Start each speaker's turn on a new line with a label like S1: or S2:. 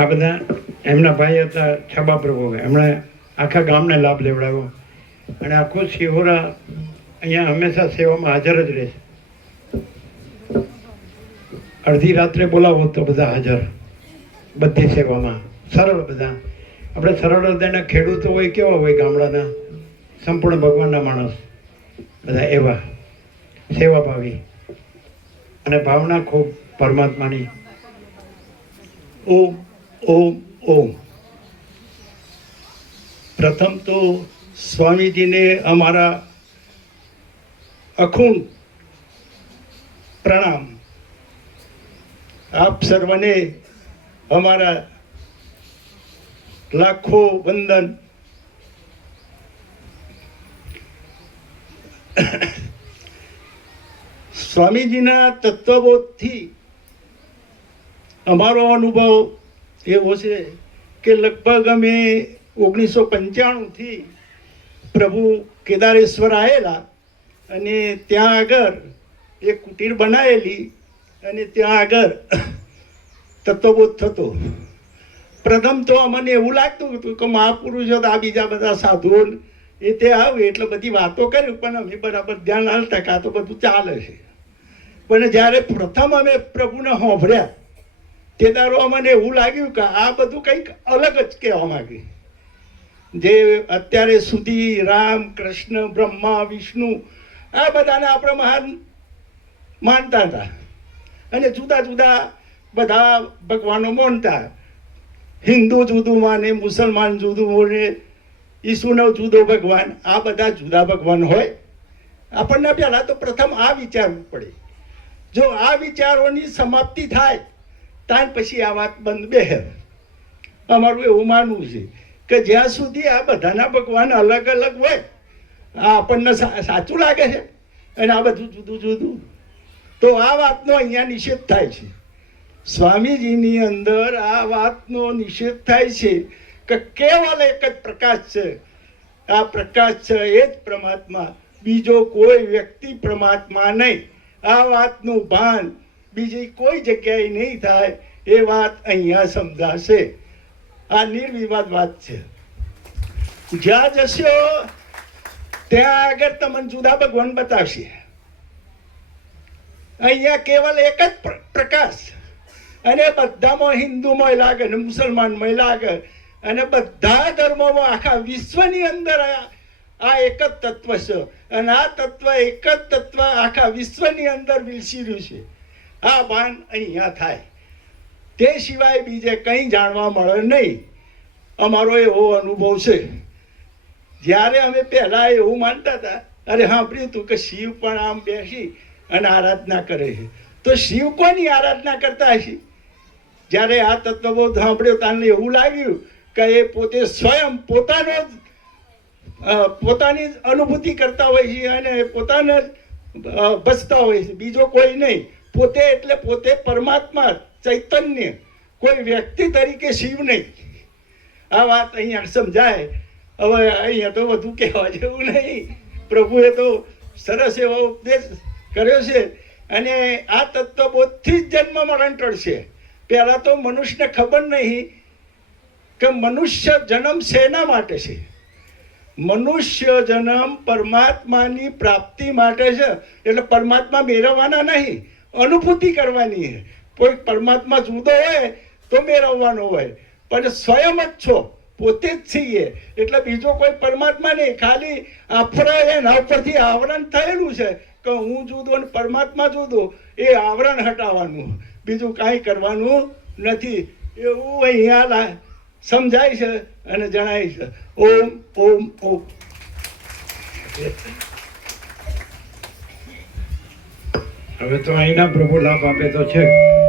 S1: આ બધા એમના ભાઈ હતા છબા પ્રભુ એમણે આખા ગામને લાભ લેવડાવ્યો. અને આખું શિહોરા અહીંયા હંમેશા સેવામાં હાજર જ રહેશે. અડધી રાત્રે બોલાવો તો બધા હાજર. બધી સેવામાં. સરળ બધા. આપણે સરળ હૃદયના ખેડૂતો હોય, કેવા હોય ગામડાના? સંપૂર્ણ ભગવાનના માણસ. બધા એવા. સેવાભાવી. અને ભાવના ખૂબ પરમાત્માની.
S2: ઓમ. ઓમ ઓમ. પ્રથમ તો સ્વામીજીને અમારા અખૂણ પ્રણામ. આપ સર્વને અમારા લાખો વંદન. સ્વામીજીના તત્વબોધથી અમારો અનુભવ એવો છે કે લગભગ અમે ઓગણીસો પંચાણુંથી પ્રભુ કેદારેશ્વર આવેલા અને ત્યાં આગળ એક કુટીર બનાવેલી અને ત્યાં આગળ તત્વબોધ થતો. પ્રથમ તો અમને એવું લાગતું હતું કે મહાપુરુષો આ બીજા બધા સાધુઓ એ તે આવે એટલે બધી વાતો કરી, પણ અમે બરાબર ધ્યાન હાલતા કે તો બધું ચાલે છે. પણ જ્યારે પ્રથમ અમે પ્રભુને સાંભળ્યા તે દારો મને એવું લાગ્યું કે આ બધું કંઈક અલગ જ કહેવા માંગે. જે અત્યારે સુધી રામ, કૃષ્ણ, બ્રહ્મા, વિષ્ણુ, આ બધાને આપણે મહાન માનતા હતા. અને જુદા જુદા બધા ભગવાનો માનતા. હિન્દુ જુદું માને, મુસલમાન જુદું માને, ઈસુનો જુદો ભગવાન, આ બધા જુદા ભગવાન હોય. આપણને પહેલાં તો પ્રથમ આ વિચારવું પડે. જો આ વિચારોની સમાપ્તિ થાય ત્યાર પછી આ વાત બંધ બેહે અમારું એવું માનવું છે કે જ્યાં સુધી આ બધાના ભગવાન અલગ અલગ હોય, આ આપણને સાચું લાગે છે અને આ બધું જુદું જુદું. તો આ વાતનો અહીંયા નિષેધ થાય છે. સ્વામીજીની અંદર આ વાતનો નિષેધ થાય છે કે કેવલ એક જ પ્રકાશ છે. આ પ્રકાશ છે એ જ પરમાત્મા. બીજો કોઈ વ્યક્તિ પરમાત્મા નહીં. આ વાતનું ભાન બીજી કોઈ જગ્યાએ નહીં થાય એ વાત અહીંયા સમજાશે. આ નિર્વિવાદ વાત છે. જ્યાં જશો, ત્યાં આગળ તમને જુદા ભગવાન બતાવશે. અહીંયા કેવલ એક જ પ્રકાશ. અને બધામાં હિન્દુમાં લાગે ને મુસલમાનમાં લાગે, અને બધા ધર્મોમાં આખા વિશ્વની અંદર આ એક જ તત્વ છે. અને આ તત્વ, એક જ તત્વ આખા વિશ્વની અંદર વિલસી રહ્યું છે. આ ભાન અહીંયા થાય. તે સિવાય બીજે કંઈ જાણવા મળે નહીં. અમારો એવો અનુભવ છે. જ્યારે અમે પહેલાં એવું માનતા હતા, અરે સાંભળ્યું હતું કે શિવ પણ આમ બેસી અને આરાધના કરે છે. તો શિવ કોની આરાધના કરતા હશે? જ્યારે આ તત્વબોધ સાંભળ્યો તાને એવું લાગ્યું કે એ પોતે સ્વયં પોતાનો જ પોતાની જ અનુભૂતિ કરતા હોય છે અને પોતાને જ બસતા હોય છે. બીજો કોઈ નહીં. પોતે એટલે પોતે પરમાત્મા, ચૈતન્ય. કોઈ વ્યક્તિ તરીકે શિવ નહીં. આ વાત અહીંયા સમજાય. હવે અહીંયા તો વધુ કહેવા જેવું નહીં. પ્રભુએ તો સરસ એવો ઉપદેશ કર્યો છે. અને આ તત્વબોધથી જ જન્મ મરણ ટળશે. પહેલાં તો મનુષ્યને ખબર નહીં કે મનુષ્ય જન્મ શેના માટે છે. મનુષ્ય જન્મ પરમાત્માની પ્રાપ્તિ માટે છે. એટલે પરમાત્મા મેળવવાના નહીં. અનુભૂતિ કરવાની છે. કોઈ પરમાત્મા જુદો હોય તો મેળવવાનો હોય. પણ સ્વયં જ છો, પોતે જ છીએ. એટલે બીજો કોઈ પરમાત્મા નહીં. ખાલી આફરા એના ઉપરથી આવરણ થયેલું છે કે હું જુદો અને પરમાત્મા જુદો, એ આવરણ હટાવવાનું. બીજું કાંઈ કરવાનું નથી. એવું અહીંયા સમજાય છે અને જણાય છે. ઓમ ઓમ ઓમ.
S1: હવે તો અહીંના પ્રભુ લાભ આપે તો છે.